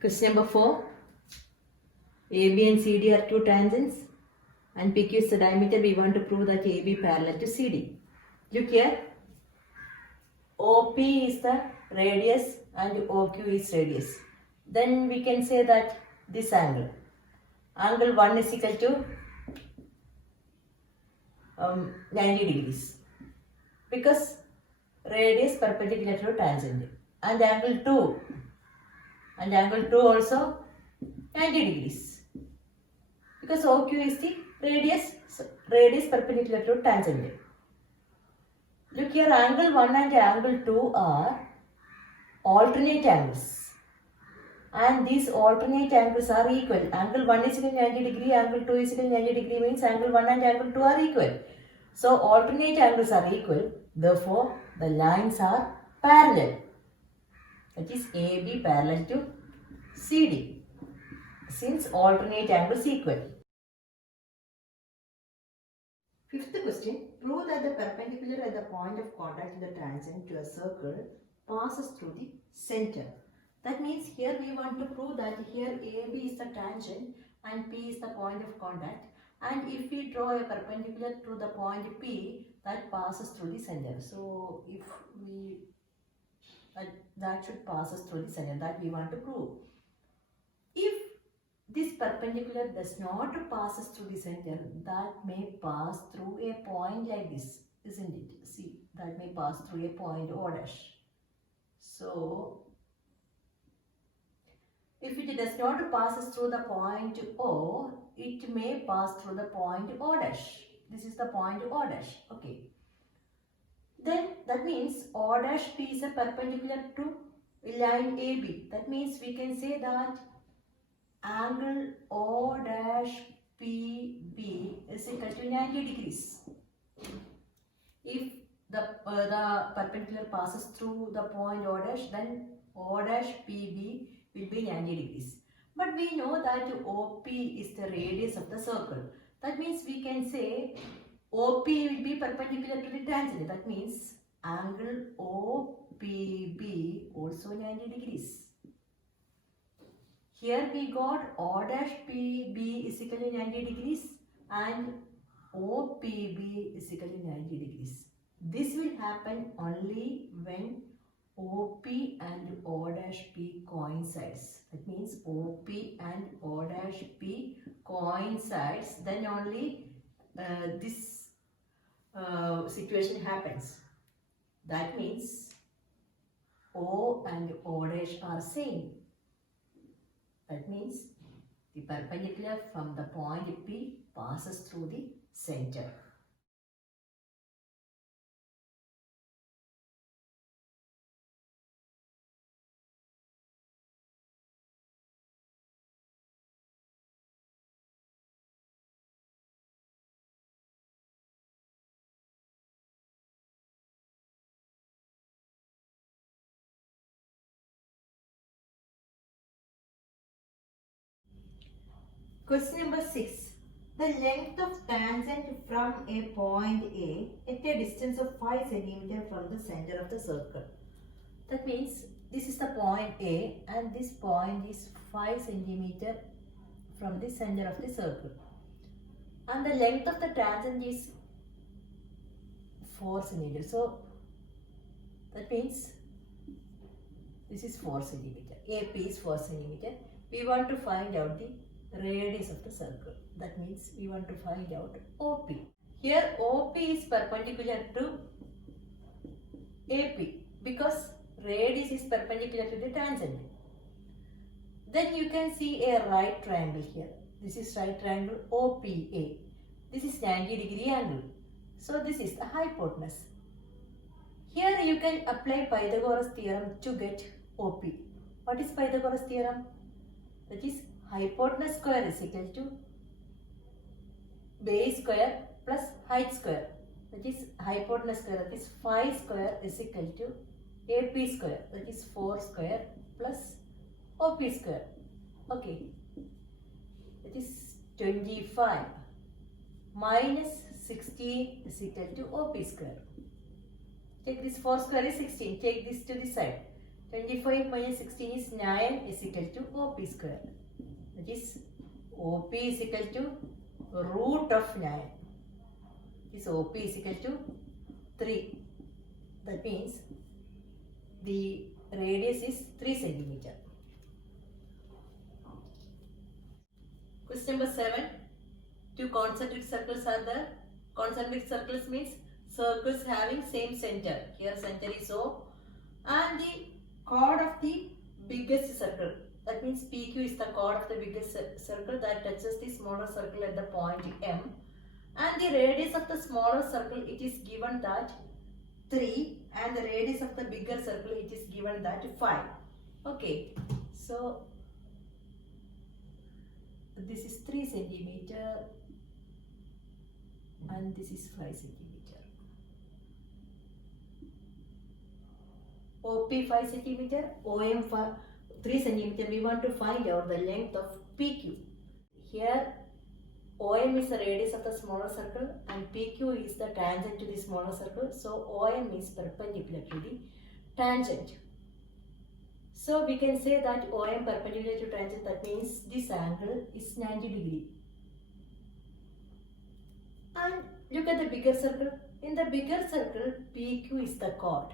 Question number 4. AB and CD are two tangents and PQ is the diameter. We want to prove that AB parallel to CD. Look here. OP is the radius and OQ is radius. Then we can say that this angle. Angle 1 is equal to 90 degrees. Because radius perpendicular to tangent. And angle 2 also 90 degrees. Because OQ is the radius perpendicular to tangent. Look here, angle 1 and angle 2 are alternate angles. And these alternate angles are equal. Angle 1 is equal to 90 degree, angle 2 is equal to 90 degree means angle 1 and angle 2 are equal. So alternate angles are equal. Therefore, the lines are parallel. That is AB parallel to CD. Since alternate angles equal. Fifth question. Prove that the perpendicular at the point of contact in the tangent to a circle passes through the center. That means here we want to prove that here AB is the tangent and P is the point of contact. And if we draw a perpendicular to the point P, that passes through the center. So if we that should pass us through the center, that we want to prove. If this perpendicular does not pass us through the center, that may pass through a point like this, isn't it? See, that may pass through a point O dash. So, if it does not pass us through the point O, it may pass through the point O dash. This is the point O dash. Okay. Then that means O dash P is a perpendicular to line AB. That means we can say that angle O dash PB is equal to 90 degrees. If the perpendicular passes through the point O dash, then O dash PB will be 90 degrees. But we know that OP is the radius of the circle. That means we can say OP will be perpendicular to the tangent. That means angle OPB also 90 degrees. Here we got O dash PB is equal to 90 degrees and OPB is equal to 90 degrees. This will happen only when OP and O dash P coincides. That means OP and O dash P coincides, then only this situation happens. That means O and O dash are same. That means the perpendicular from the point P passes through the center. Question number 6. The length of tangent from a point A at a distance of 5 cm from the center of the circle. That means this is the point A and this point is 5 cm from the center of the circle. And the length of the tangent is 4 cm. So that means this is 4 cm. AP is 4 cm. We want to find out the radius of the circle. That means we want to find out OP. Here OP is perpendicular to AP because radius is perpendicular to the tangent. Then you can see a right triangle here. This is right triangle OPA. This is 90 degree angle. So this is the hypotenuse. Here you can apply Pythagoras theorem to get OP. What is Pythagoras theorem? That is hypotenuse square is equal to base square plus height square. That is hypotenuse square, that is 5 square is equal to AP square, that is 4 square plus OP square. Okay, that is 25 minus 16 is equal to OP square. Take this 4 square is 16, take this to the side. 25 minus 16 is 9 is equal to OP square. That is OP is equal to root of 9. This OP is equal to 3. That means the radius is 3 centimeter. Question number 7. Two concentric circles are there. Concentric circles means circles having same center. Here center is O. And the chord of the biggest circle. That means PQ is the chord of the biggest circle that touches the smaller circle at the point M. And the radius of the smaller circle, it is given that 3, and the radius of the bigger circle, it is given that 5. Okay, so this is 3 centimeter and this is 5 centimeter. OP 5 centimeter, OM 3 centimeter. We want to find out the length of PQ. Here OM is the radius of the smaller circle and PQ is the tangent to the smaller circle. So OM is perpendicular to the tangent. So we can say that OM perpendicular to tangent, that means this angle is 90 degree. And look at the bigger circle. In the bigger circle, PQ is the chord.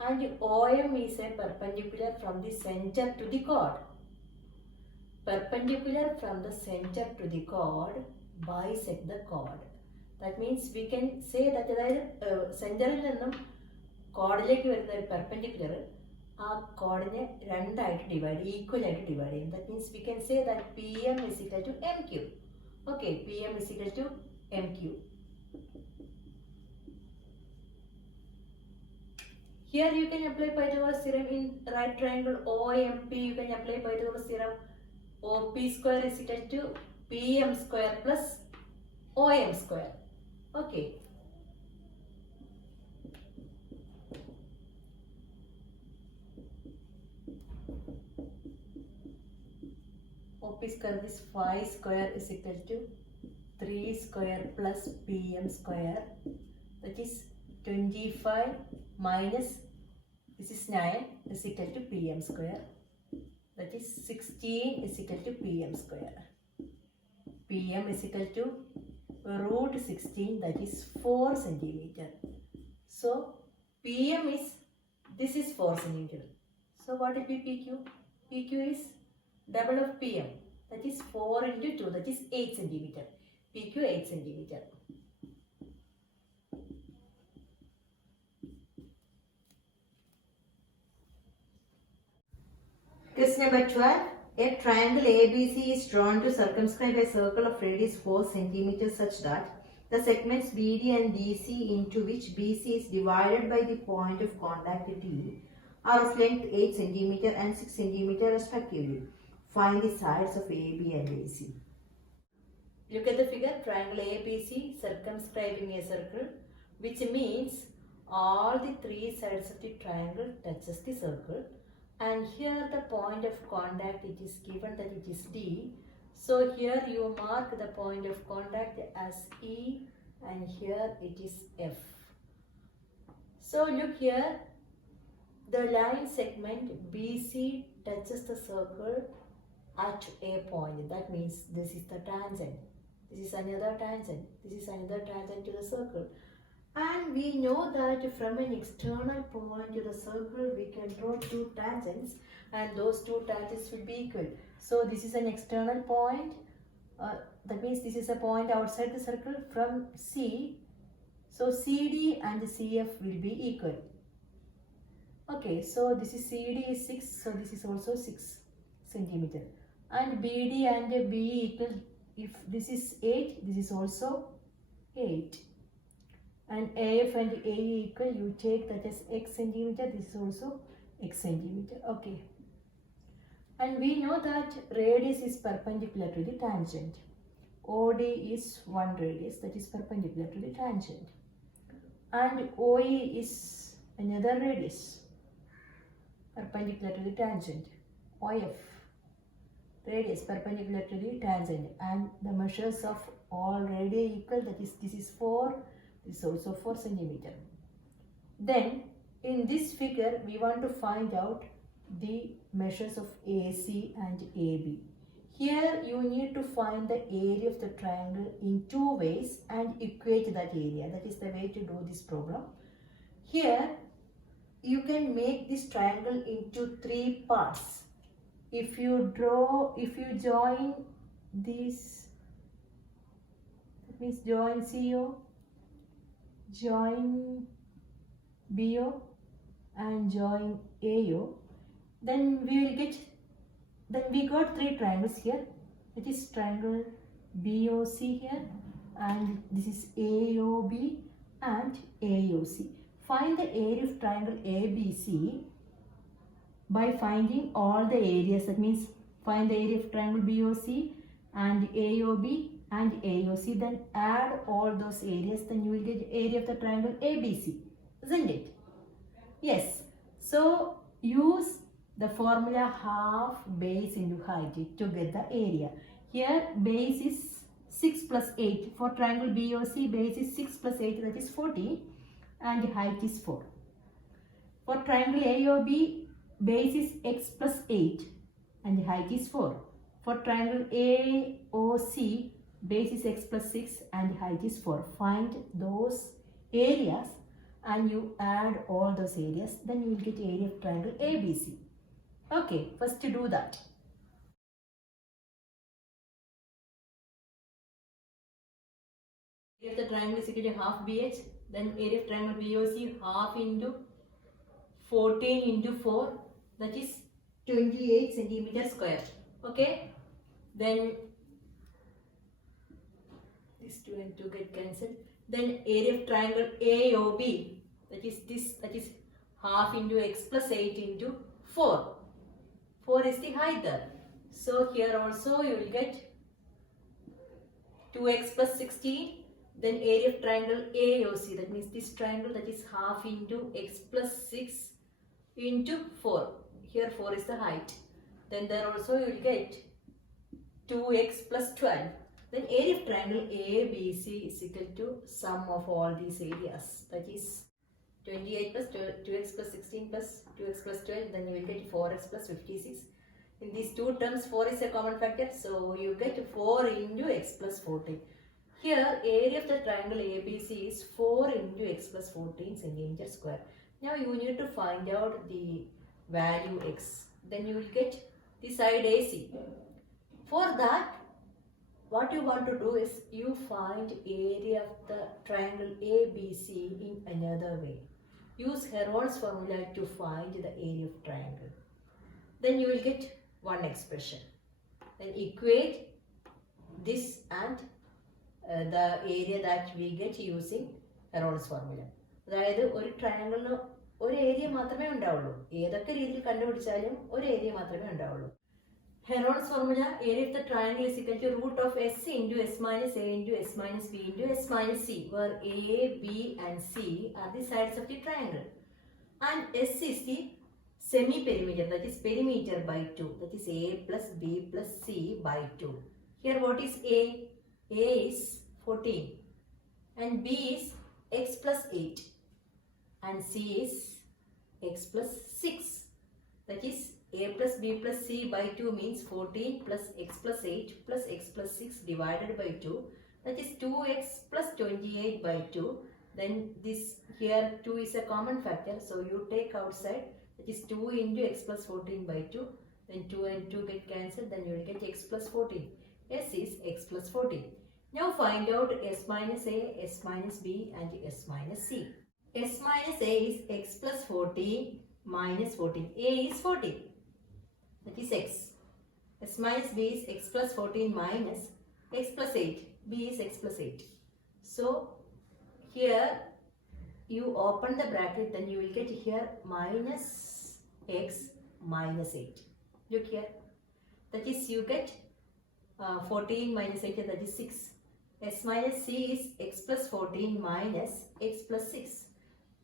And OM is a perpendicular from the center to the chord. Perpendicular from the center to the chord bisect the chord. That means we can say that the center il ninnum chordilekku varuna perpendicular ആ കോഡിനെ രണ്ടായിട്ട് divide equal ആയിട്ട് divide ചെയ്യും. That means we can say that PM is equal to MQ. Okay, PM is equal to MQ. Here you can apply Pythagoras theorem in right triangle OMP. You can apply Pythagoras theorem. OP square is equal to PM square plus OM square. Okay. OP square is 5 square is equal to 3 square plus PM square. That is 25 minus this is 9 is equal to PM square. That is 16 is equal to PM square. PM is equal to root 16, that is 4 centimeter. So PM is, this is 4 centimeter. So what will be PQ? PQ is double of PM, that is 4 into 2, that is 8 centimeter. PQ 8 centimeter. Question number 12. A triangle ABC is drawn to circumscribe a circle of radius 4 cm such that the segments BD and DC into which BC is divided by the point of contact D are of length 8 cm and 6 cm respectively. Find the sides of AB and AC. Look at the figure. Triangle ABC circumscribing a circle, which means all the 3 sides of the triangle touches the circle. And here the point of contact, it is given that it is D. So here you mark the point of contact as E and here it is F. So look here, the line segment BC touches the circle at a point. That means this is the tangent. This is another tangent. This is another tangent to the circle. And we know that from an external point to the circle, we can draw 2 tangents and those 2 tangents will be equal. So this is an external point. That means this is a point outside the circle from C. So CD and CF will be equal. Okay, so this is CD is 6, so this is also 6 centimeter. And BD and BE equal, if this is 8, this is also 8. And AF and AE equal, you take that as X centimeter, this is also X centimeter. Okay. And we know that radius is perpendicular to the tangent. OD is one radius that is perpendicular to the tangent. And OE is another radius perpendicular to the tangent. OF, radius perpendicular to the tangent. And the measures of all radii equal, that is this is 4, this is also 4 centimeter. Then in this figure we want to find out the measures of AC and AB. Here you need to find the area of the triangle in two ways and equate that area. That is the way to do this problem. Here you can make this triangle into three parts. If you join this, that means join CO, join BO and join AO, then we got three triangles here. It is triangle BOC here, and this is AOB and AOC. Find the area of triangle ABC by finding all the areas. That means find the area of triangle BOC and AOB and AOC, then add all those areas, then you will get area of the triangle ABC, isn't it? Yes. So use the formula half base into height to get the area. Here base is 6 plus 8. For triangle BOC, base is 6 plus 8, that is 40, and height is 4. For triangle AOB, base is x plus 8 and height is 4. For triangle AOC, base is x plus 6 and height is 4. Find those areas and you add all those areas, then you will get area of triangle ABC. Okay, first to do that. Area of the triangle is equal to half BH, then area of triangle BOC half into 14 into 4, that is 28 centimeter square. Okay, then this 2 and 2 get cancelled. Then area of triangle AOB, that is half into x plus 8 into 4. 4 is the height there. So here also you will get 2x plus 16. Then area of triangle AOC, that means this triangle, that is half into x plus 6 into 4. Here 4 is the height. Then there also you will get 2x plus 12. Then area of triangle ABC is equal to sum of all these areas. That is 28 plus 2x plus 16 plus 2x plus 12. Then you will get 4x plus 56. In these two terms, 4 is a common factor. So you get 4 into x plus 14. Here area of the triangle ABC is 4 into x plus 14 centimeter square. Now you need to find out the value x. Then you will get the side AC. For that, what you want to do is you find area of the triangle ABC in another way. Use Heron's formula to find the area of triangle. Then you will get one expression. Then equate this and the area that we get using Heron's formula. അതായത് ഒരു ട്രയാങ്കിളിന് ഒരു area മാത്രമേ ഉണ്ടാവുള്ളൂ. ഏതൊക്കെ രീതിയിൽ കണ്ടുപിടിച്ചാലും ഒരു area മാത്രമേ ഉണ്ടാവുള്ളൂ. Heron's formula, area of the triangle is equal to root of s into s minus a into s minus b into s minus c, where a, b and c are the sides of the triangle. And s is the semi-perimeter, that is perimeter by 2, that is a plus b plus c by 2. Here what is a? A is 14 and b is x plus 8 and c is x plus 6, that is a plus b plus c by 2 means 14 plus x plus 8 plus x plus 6 divided by 2, that is 2x plus 28 by 2. Then this here 2 is a common factor, so you take outside, that is 2 into x plus 14 by 2. Then 2 and 2 get cancelled, then you will get x plus 14. S is x plus 14. Now find out s minus a, s minus b and s minus c. S minus a is x plus 14 minus 14. A is 14. That is x. S minus b is x plus 14 minus x plus 8. B is x plus 8. So here you open the bracket, then you will get here minus x minus 8. Look here. That is you get 14 minus 8, that is 6. S minus c is x plus 14 minus x plus 6.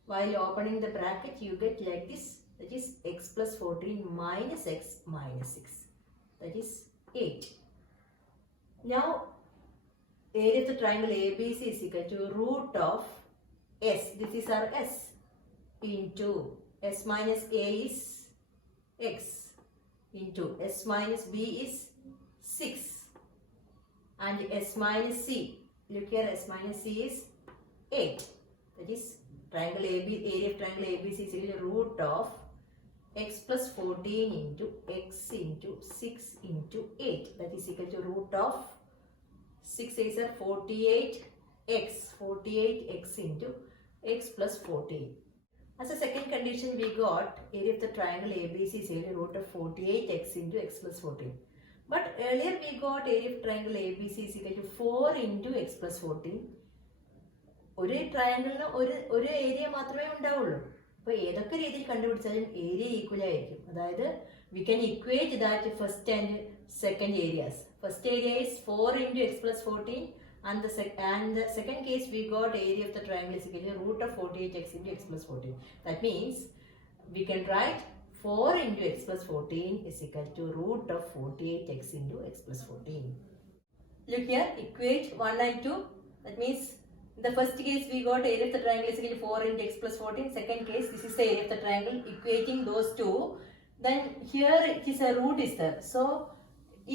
While opening the bracket, you get like this, that is x plus 14 minus x minus 6, that is 8. Now area of the triangle ABC is equal to root of s. This is our s. into s minus a is x into s minus b is 6 and s minus c. Look here, s minus c is 8. That is triangle AB, area of triangle ABC is equal to root of x plus 14 into x into 6 into 8. That is equal to root of 6 is 48x into x plus 14. As a second condition, we got area of the triangle ABC is equal to root of 48x into x plus 14. But earlier we got area of triangle ABC is equal to 4 into x plus 14. ഒരു ട്രയാങ്കിളിന് ഒരു area മാത്രമേ ഉണ്ടാവുള്ളൂ. അപ്പോൾ ഏതൊക്കെ രീതിയിൽ കണ്ടുപിടിച്ചാലും area equal ആയിരിക്കും. അതായത് we can equate that first and second areas. First area is 4 into x plus 14 and the second case we got area of the triangle is equal to root of 48x into x plus 14. That means we can write 4 into x plus 14 is equal to root of 48x into x plus 14. Look here, equate 1 and 2. That means in the first case we got area of the triangle is equal to 4 into x plus 14. Second case, this is the area of the triangle. Equating those two, then here it is a root is there. So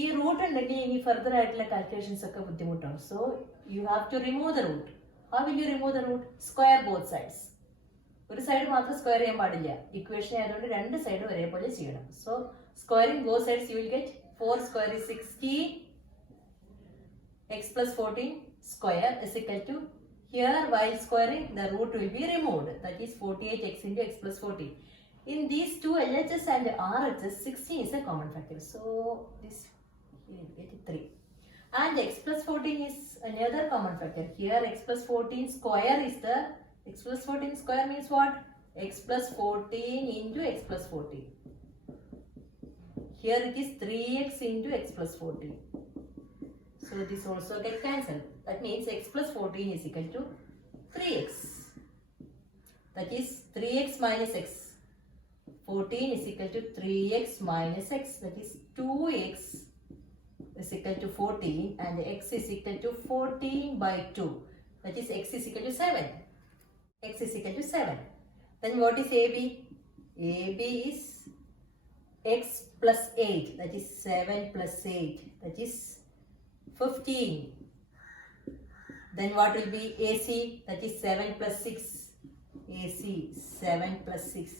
ഈ root ഉണ്ടെങ്കിൽ ഇനി further ആയിട്ടുള്ള calculations ഒക്കെ ബുദ്ധിമുട്ടാവും. So you have to remove the root. How will you remove the root? Square both sides. ഒരു side മാത്രം square ചെയ്യാൻ പാടില്ല. ഇക്വേഷൻ ആയതുകൊണ്ട് രണ്ട് സൈഡും ഒരേപോലെ ചെയ്യണം. So squaring both sides you will get 4 square is 16 x plus 14 square is equal to, here while squaring the root will be removed, that is 48x into x plus 14. In these two LHS and RHS, 16 is a common factor. So this here you get 3. And x plus 14 is another common factor. Here x plus 14 square is the, x plus 14 square means what? X plus 14 into x plus 14. Here it is 3x into x plus 14. So this also get cancelled. That means x plus 14 is equal to 3x. That is 3x minus x. 14 is equal to 3x minus x. That is 2x is equal to 14 and x is equal to 14 by 2. That is x is equal to 7. X is equal to 7. Then what is AB? AB is x plus 8. That is 7 plus 8. That is 15. Then what will be AC? That is 7 plus 6. AC 7 plus 6.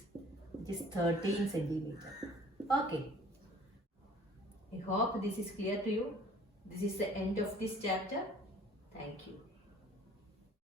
It is 13 centimeter. Okay. I hope this is clear to you. This is the end of this chapter. Thank you.